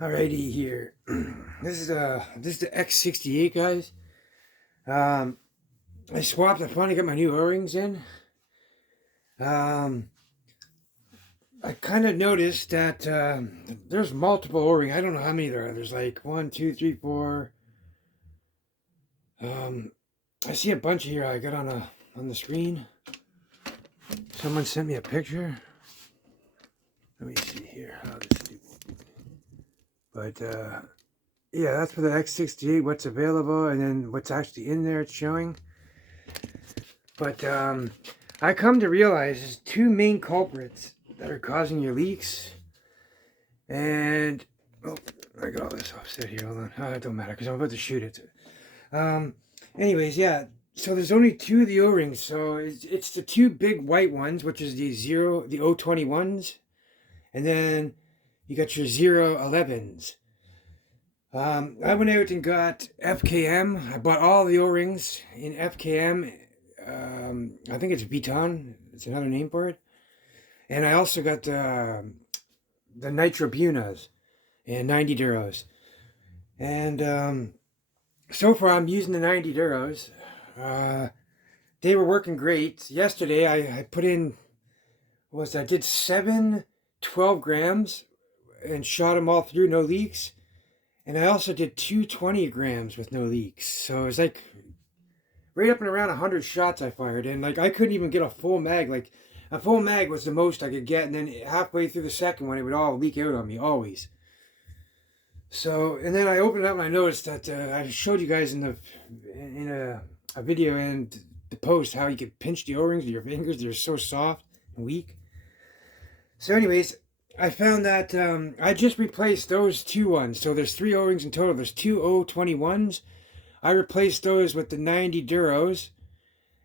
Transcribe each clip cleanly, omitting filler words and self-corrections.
Alrighty here. This is the X68, guys. I finally got my new Orings in. I kind of noticed that there's multiple O-ring. I don't know how many there are. There's like 1, 2, 3, 4. I see a bunch here. I got on the screen. Someone sent me a picture. Let me see here. How this do. But yeah, that's for the X68. What's available, and then what's actually in there. It's showing. But I come to realize there's two main culprits that are causing your leaks. And oh, I got all this offset here. Hold on. Oh, it don't matter because I'm about to shoot it. Anyways, yeah. So there's only two of the O-rings. So it's the two big white ones, which is the O21s, and then you got your 011s. I went out and got FKM. I bought all the O-rings in FKM. I think it's Beton. It's another name for it. And I also got the nitro bunas and 90 duros. And so far I'm using the 90 duros. They were working great. Yesterday I put in, I did 7 12 grams and shot them all through, no leaks. And I also did 2 20 grams with no leaks. So it was like right up and around 100 shots I fired. And like I couldn't even get a full mag. Like a full mag was the most I could get. And then halfway through the second one, it would all leak out on me, always. So, and then I opened it up and I noticed that I showed you guys in a video and the post how you could pinch the O-rings with your fingers. They're so soft and weak. So anyways, I found that I just replaced those two ones. So there's 3 O-rings in total. There's 2 O21s. I replaced those with the 90 duros,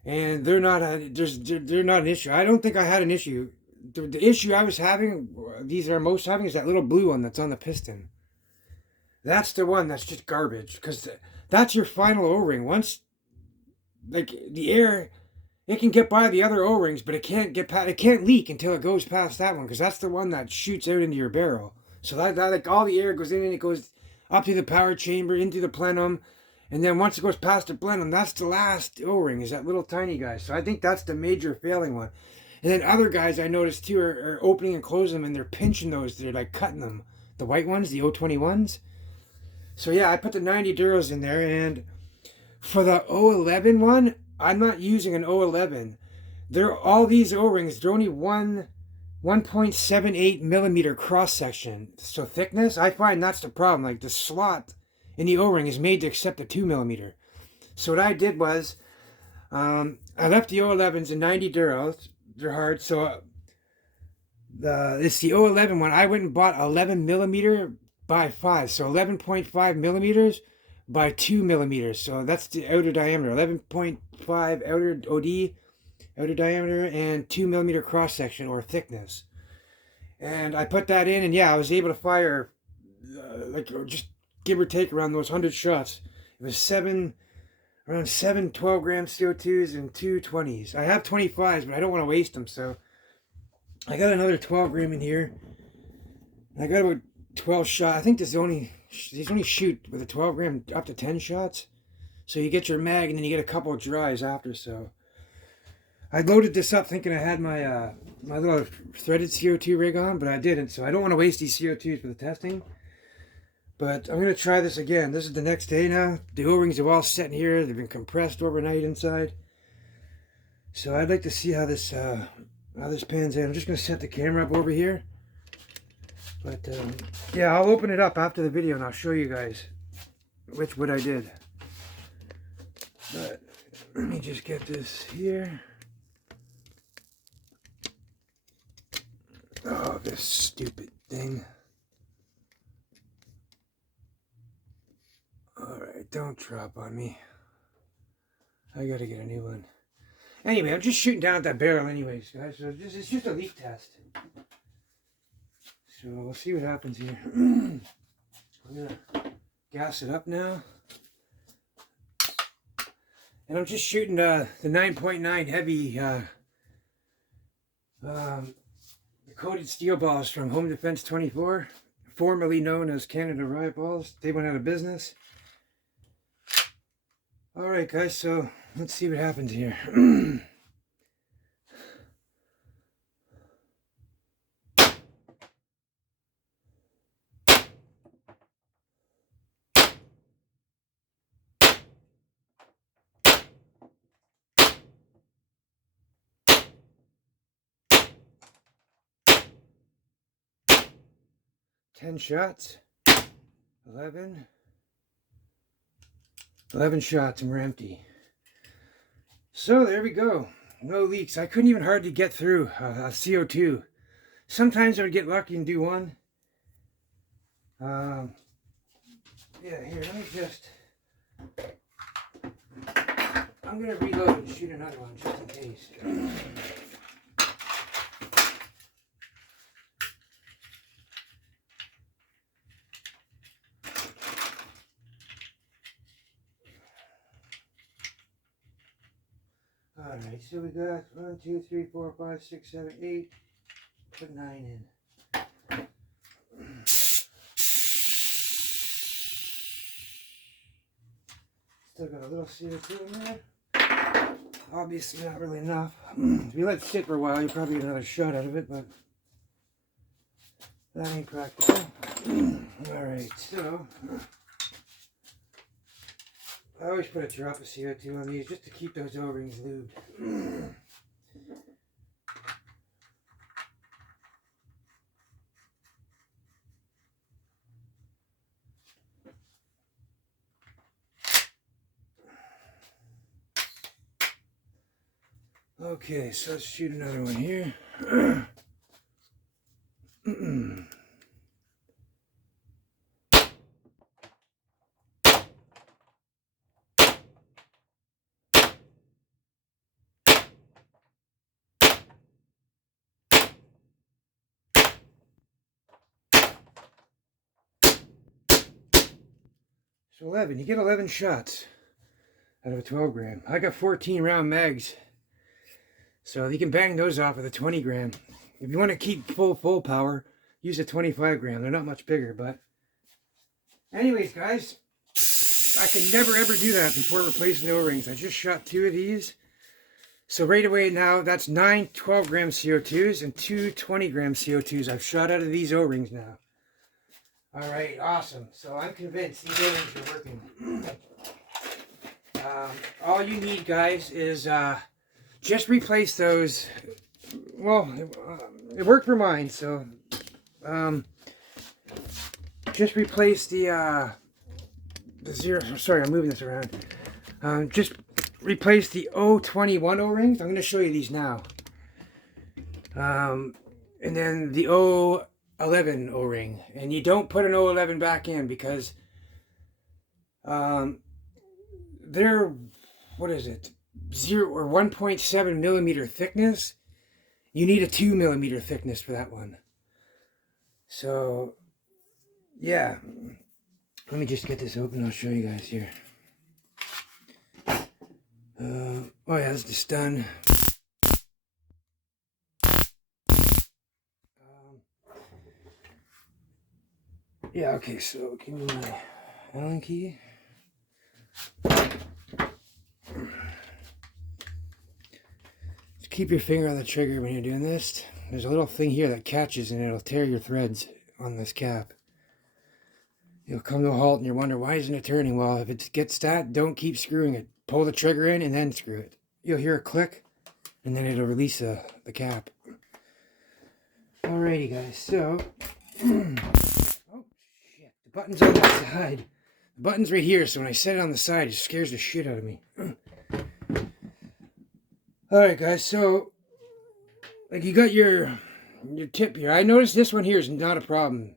and they're not an issue. I don't think I had an issue. The issue I was having, these are most having, is that little blue one that's on the piston. That's the one that's just garbage, because that's your final O-ring. Once, like, the air, it can get by the other O-rings, but it can't get past, it can't leak until it goes past that one, because that's the one that shoots out into your barrel. So that like all the air goes in and it goes up to the power chamber, into the plenum, and then once it goes past the plenum, that's the last O-ring, is that little tiny guy. So I think that's the major failing one. And then other guys I noticed too are opening and closing them, and they're pinching those, they're like cutting them. The white ones, the O21s. So yeah, I put the 90 duros in there, and for the 011 one, I'm not using an 011. They're all these O-rings, they're only 1.78 millimeter cross section. So thickness, I find that's the problem. Like the slot in the O-ring is made to accept a 2 millimeter. So what I did was, I left the 011s in 90 duros. They're hard. So it's the 011 one. I went and bought 11 millimeter by 5, so 11.5 millimeters by 2 millimeters. So that's the outer diameter. 11.5 outer OD, outer diameter, and 2 millimeter cross section or thickness. And I put that in, and yeah, I was able to fire like just give or take around those 100 shots. It was around 7 12 gram CO2s and 2 20s. I have 25s, but I don't want to waste them, so I got another 12 gram in here. I got about 12 shots. I think these only shoot with a 12 gram up to 10 shots. So you get your mag and then you get a couple of dries after. So I loaded this up thinking I had my my little threaded CO2 rig on, but I didn't. So I don't want to waste these CO2s for the testing. But I'm going to try this again. This is the next day now. The O-rings are all set in here. They've been compressed overnight inside. So I'd like to see how this pans out. I'm just going to set the camera up over here. But yeah, I'll open it up after the video and I'll show you guys what I did. But let me just get this here. Oh, this stupid thing. Alright, don't drop on me. I gotta get a new one. Anyway, I'm just shooting down at that barrel anyways, guys. So it's just a leak test. So we'll see what happens here. I'm gonna gas it up now. And I'm just shooting the 9.9 heavy the coated steel balls from Home Defense 24 formerly known as Canada Riot Balls. They went out of business. Alright guys, so let's see what happens here. 10 shots, 11 shots and we're empty. So there we go, no leaks. I couldn't even hardly get through CO2. Sometimes I would get lucky and do one. Yeah, here, let me just, I'm gonna reload and shoot another one just in case. Alright, so we got 1, 2, 3, 4, 5, 6, 7, 8. Put 9 in. Still got a little CO2 in there. Obviously not really enough. If you let it sit for a while, you'll probably get another shot out of it, but that ain't practical. Alright, so I always put a drop of CO2 on these just to keep those O-rings lubed. Okay, so let's shoot another one here. So 11, you get 11 shots out of a 12 gram. I got 14 round mags, so you can bang those off with a 20 gram. If you want to keep full power, use a 25 gram. They're not much bigger, but anyways, guys, I could never ever do that before replacing the O-rings. I just shot 2 of these. So right away now, that's 9 12 gram CO2s and 2 20 gram CO2s I've shot out of these O-rings now. Alright, awesome. So I'm convinced these O-rings are working. All you need, guys, is just replace those. Well, it worked for mine, so just replace the zero. Sorry, I'm moving this around. Just replace the 021 O-rings. I'm going to show you these now. And then the 011 O-ring, and you don't put an 011 back in because they're, what is it, 0 or 1.7 millimeter thickness. You need a 2 millimeter thickness for that one. So yeah, let me just get this open. I'll show you guys here. Oh yeah, it's just done. Yeah, okay, so give me my Allen key. Just keep your finger on the trigger when you're doing this. There's a little thing here that catches and it'll tear your threads on this cap. You'll come to a halt and you wonder, why isn't it turning? Well, if it gets that, don't keep screwing it. Pull the trigger in and then screw it. You'll hear a click and then it'll release the cap. Alrighty guys, so oh shit, the button's on that side. The button's right here, so when I set it on the side, it scares the shit out of me. Alright guys, so like you got your tip here. I noticed this one here is not a problem.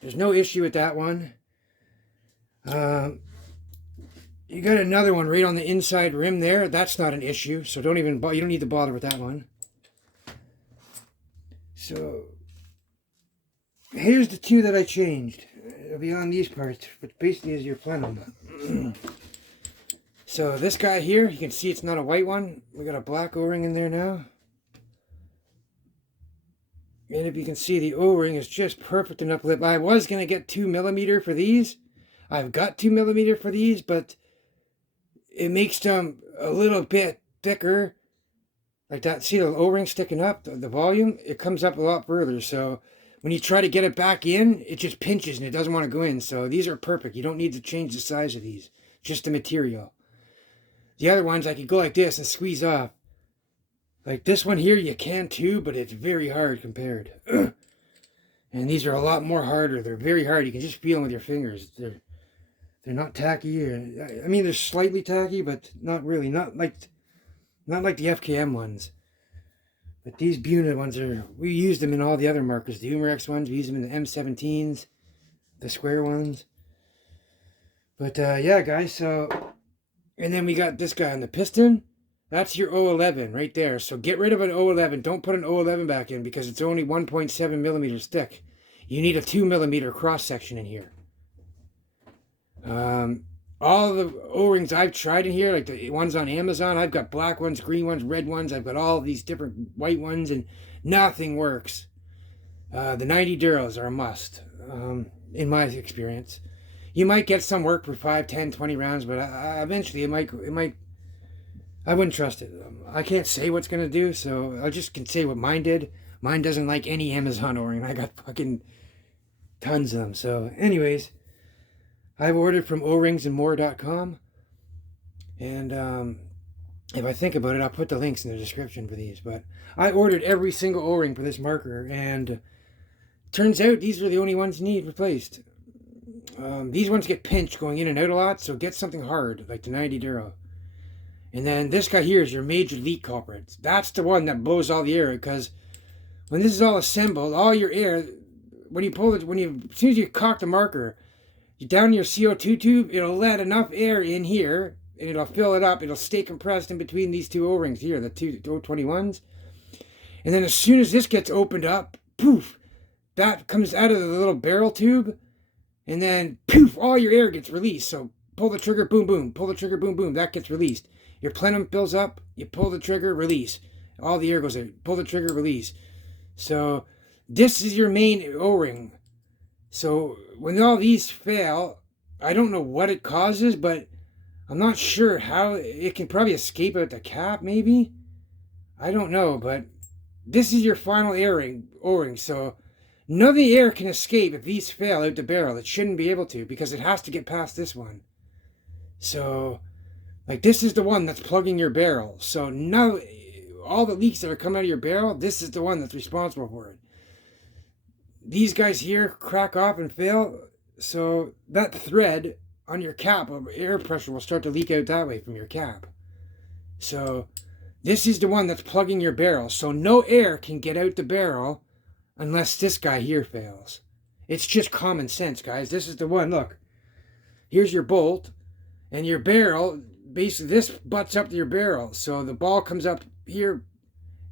There's no issue with that one. You got another one right on the inside rim there. That's not an issue, so you don't need to bother with that one. So here's the 2 that I changed. It'll be on these parts, which basically is your plenum. So this guy here, you can see it's not a white one. We got a black O-ring in there now. And if you can see, the O-ring is just perfect enough lip. I was going to get 2mm for these. I've got 2mm for these, but it makes them a little bit thicker. Like that, see the O-ring sticking up, the volume, it comes up a lot further. So when you try to get it back in, it just pinches and it doesn't want to go in. So these are perfect. You don't need to change the size of these, just the material. The other ones, I could go like this and squeeze off. Like this one here, you can too, but it's very hard compared. And these are a lot more harder. They're very hard. You can just feel them with your fingers. They're not tacky. I mean, they're slightly tacky, but not really. Not like the FKM ones. But these Buna ones we use them in all the other markers. The Umarex ones, we use them in the M17s, the square ones. But yeah, guys, so, and then we got this guy on the piston. That's your 011 right there. So get rid of an 011. Don't put an 011 back in because it's only 1.7mm thick. You need a 2mm cross section in here. All the O-rings I've tried in here, like the ones on Amazon, I've got black ones, green ones, red ones. I've got all these different white ones, and nothing works. The 90 duros are a must, in my experience. You might get some work for 5, 10, 20 rounds, but eventually it might. I wouldn't trust it. I can't say what's going to do, so I just can say what mine did. Mine doesn't like any Amazon O-ring. I got fucking tons of them. So anyways, I've ordered from oringsandmore.com. And if I think about it, I'll put the links in the description for these. But I ordered every single O-ring for this marker, and turns out these are the only ones you need replaced. These ones get pinched going in and out a lot, so get something hard, like the 90 duro. And then this guy here is your major leak culprit. That's the one that blows all the air, because when this is all assembled, all your air, when you pull it, as soon as you cock the marker, down your CO2 tube, it'll let enough air in here, and it'll fill it up. It'll stay compressed in between these two O-rings here, the two 021s. And then as soon as this gets opened up, poof, that comes out of the little barrel tube, and then poof, all your air gets released. So pull the trigger, boom, boom, pull the trigger, boom, boom, that gets released. Your plenum fills up, you pull the trigger, release. All the air goes out. Pull the trigger, release. So this is your main O-ring. So when all these fail, I don't know what it causes, but I'm not sure how. It can probably escape out the cap, maybe? I don't know, but this is your final O-ring. So none of the air can escape if these fail out the barrel. It shouldn't be able to, because it has to get past this one. So, like, this is the one that's plugging your barrel. So now, all the leaks that are coming out of your barrel, this is the one that's responsible for it. These guys here crack off and fail, so that thread on your cap of air pressure will start to leak out that way from your cap. So this is the one that's plugging your barrel. So no air can get out the barrel unless this guy here fails. It's just common sense, guys. This is the one. Look, here's your bolt, and your barrel, basically this butts up to your barrel. So the ball comes up here,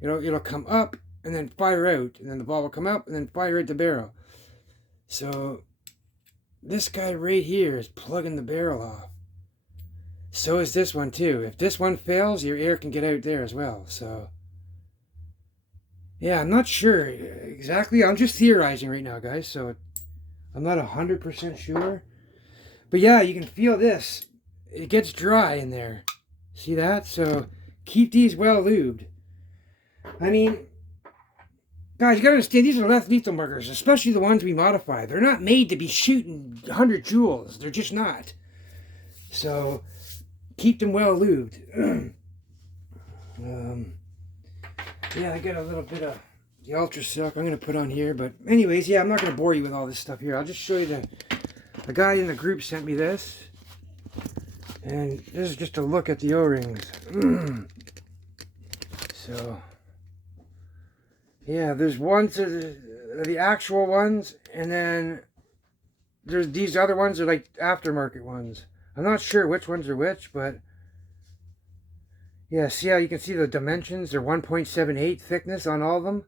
it'll come up and then fire out, and then the ball will come up and then fire at the barrel. So this guy right here is plugging the barrel off. So is this one too. If this one fails, your air can get out there as well. So yeah, I'm not sure exactly. I'm just theorizing right now, guys, so I'm not 100% sure. But yeah, you can feel this. It gets dry in there. See that? So keep these well lubed. I mean, guys, you gotta understand, these are less lethal markers, especially the ones we modify. They're not made to be shooting 100 joules. They're just not. So keep them well lubed. Yeah, I got a little bit of the Ultra Silk I'm going to put on here. But anyways, yeah, I'm not going to bore you with all this stuff here. I'll just show you the guy in the group sent me this. And this is just a look at the O-rings. So, yeah, there's ones of the actual ones. And then there's these other ones are like aftermarket ones. I'm not sure which ones are which, but yeah, see how you can see the dimensions? They're 1.78 thickness on all of them.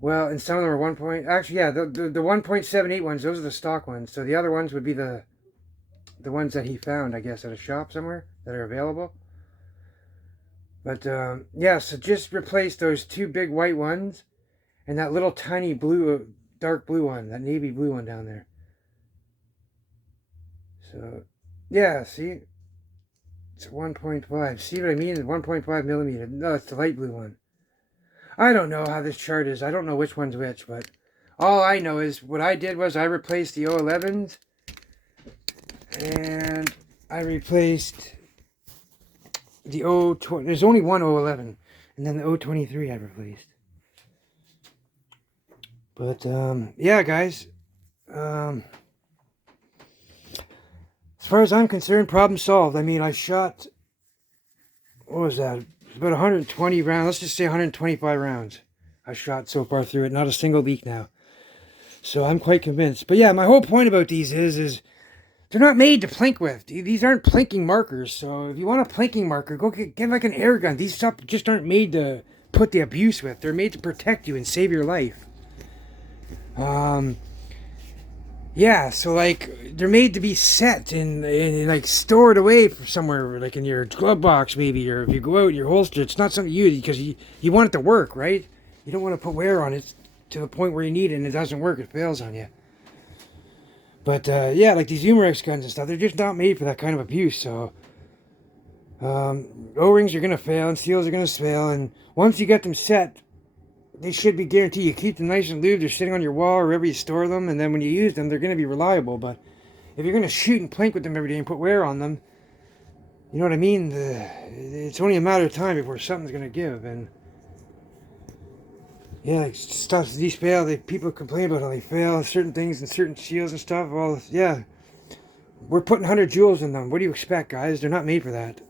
Well, and some of them are 1. Actually, yeah, the 1.78 ones, those are the stock ones. So the other ones would be the ones that he found, I guess, at a shop somewhere that are available. But yeah, so just replace those two big white ones, and that little tiny blue, dark blue one, that navy blue one down there. So, yeah, see? It's 1.5. See what I mean? 1.5 millimeter. No, it's the light blue one. I don't know how this chart is. I don't know which one's which, but all I know is what I did was I replaced the 011s and I replaced the 020. There's only one 011, and then the 023 I replaced. But yeah, guys. As far as I'm concerned, problem solved. I mean, I shot, what was that? About 120 rounds. Let's just say 125 rounds I shot so far through it. Not a single leak now. So I'm quite convinced. But yeah, my whole point about these is they're not made to plink with. These aren't plinking markers. So if you want a plinking marker, go get like an air gun. These stuff just aren't made to put the abuse with. They're made to protect you and save your life. Yeah, so like they're made to be set and like stored away from somewhere, like in your glove box maybe, or if you go out your holster. It's not something you use because you want it to work, right? You don't want to put wear on it to the point where you need it and it doesn't work, it fails on you. But yeah, like these Umarex guns and stuff, they're just not made for that kind of abuse. So O-rings are gonna fail and seals are gonna fail, and once you get them set, they should be guaranteed. You keep them nice and lubed. They're sitting on your wall or wherever you store them, and then when you use them, they're going to be reliable. But if you're going to shoot and plink with them every day and put wear on them, you know what I mean? It's only a matter of time before something's going to give. And yeah, like stuff, these fail. People complain about how they fail, certain things and certain shields and stuff. Well, yeah, we're putting 100 joules in them. What do you expect, guys? They're not made for that.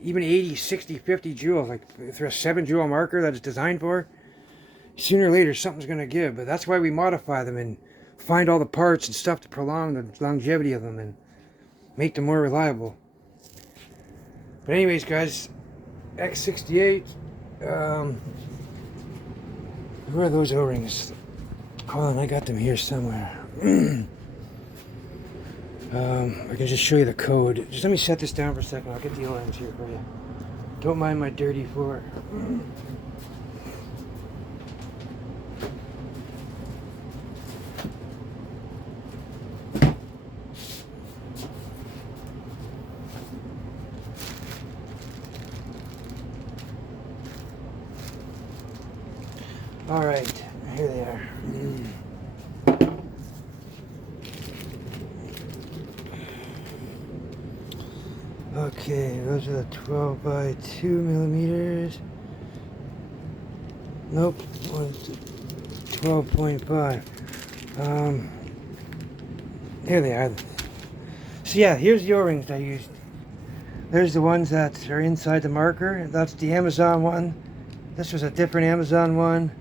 Even 80, 60, 50 joules. Like if they're a 7 joule marker that it's designed for, sooner or later something's going to give. But that's why we modify them and find all the parts and stuff to prolong the longevity of them and make them more reliable. But anyways, guys, X68, where are those O-rings? Hold on, I got them here somewhere. I can just show you the code. Just let me set this down for a second. I'll get the O-rings here for you. Don't mind my dirty floor. All right, here they are. Okay, those are the 12 by 2 millimeters. Nope, 12.5. Here they are. So yeah, here's the O-rings I used. There's the ones that are inside the marker. That's the Amazon one. This was a different Amazon one.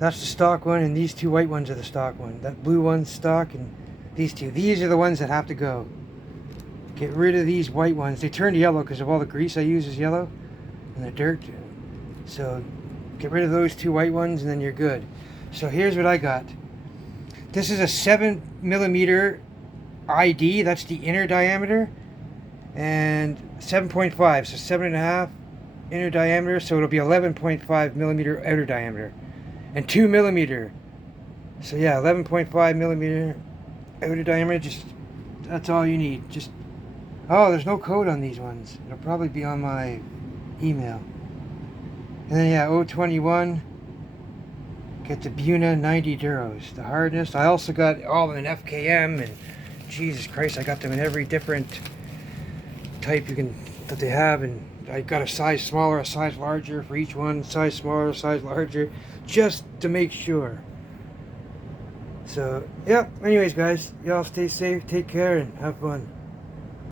That's the stock one, and these two white ones are the stock one. That blue one's stock, and these two. These are the ones that have to go. Get rid of these white ones. They turned yellow because of all the grease I use is yellow, and the dirt. So get rid of those two white ones, and then you're good. So here's what I got. This is a 7 millimeter ID. That's the inner diameter, and 7.5. So 7.5 inner diameter. So it'll be 11.5 millimeter outer diameter. And 2 millimeter. So yeah, 11.5 millimeter outer diameter. Just that's all you need. Just there's no code on these ones. It'll probably be on my email. And then yeah, 021. Get the Buna 90 duros. The hardness. I also got all in FKM, and Jesus Christ, I got them in every different type that they have, and I got a size smaller, a size larger for each one, size smaller, size larger, just to make sure. So, yeah, anyways, guys, y'all stay safe, take care, and have fun.